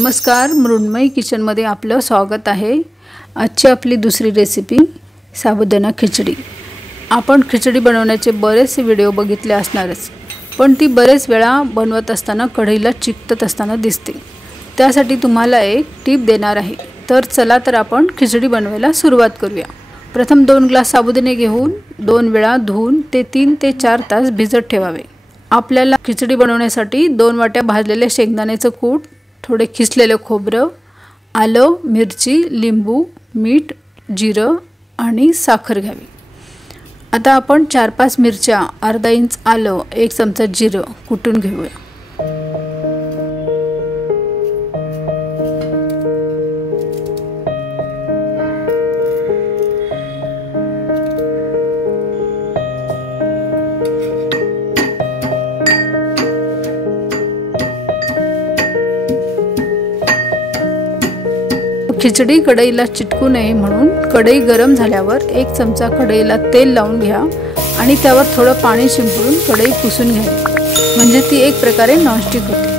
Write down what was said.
नमस्कार, मृण्मयी किचनमध्ये आपलं स्वागत आहे। आजची आपली दुसरी रेसिपी साबुदाणा खिचडी। आपण खिचडी बनवण्याचे बरेचसे व्हिडिओ बघितले असणारच, पण ती बरेच वेळा बनवत असताना कढईला चिकटत असताना दिसते। त्यासाठी तुम्हाला एक टिप देणार आहे। तर चला तर आपण खिचडी बनवायला सुरुवात करूया। प्रथम 2 ग्लास साबुदाणे घेऊन 2 वेळा धुवून ते 3 ते 4 तास भिजत ठेवावे। आपल्याला खिचडी बनवण्यासाठी 2 वाट्या भाजलेले शेंगदाण्याचं कूट, थोडे खिसलेले खोबरं, आलं, मिरची, लिंबू, मीठ, जिरं आणि साखर घ्यावी। आता आपण 4-5 मिरच्या, अर्धा इंच आलं, 1 चमचा जिरं कुटून घेऊया। खिचडी कढईला चिटकू नये म्हणून कढई गरम झाल्यावर 1 चमचा कढईला तेल लावून घ्या आणि त्यावर थोडं पाणी शिंपडून कढई पुसून घ्यावी, म्हणजे ती एक प्रकारे नॉनस्टिक होते।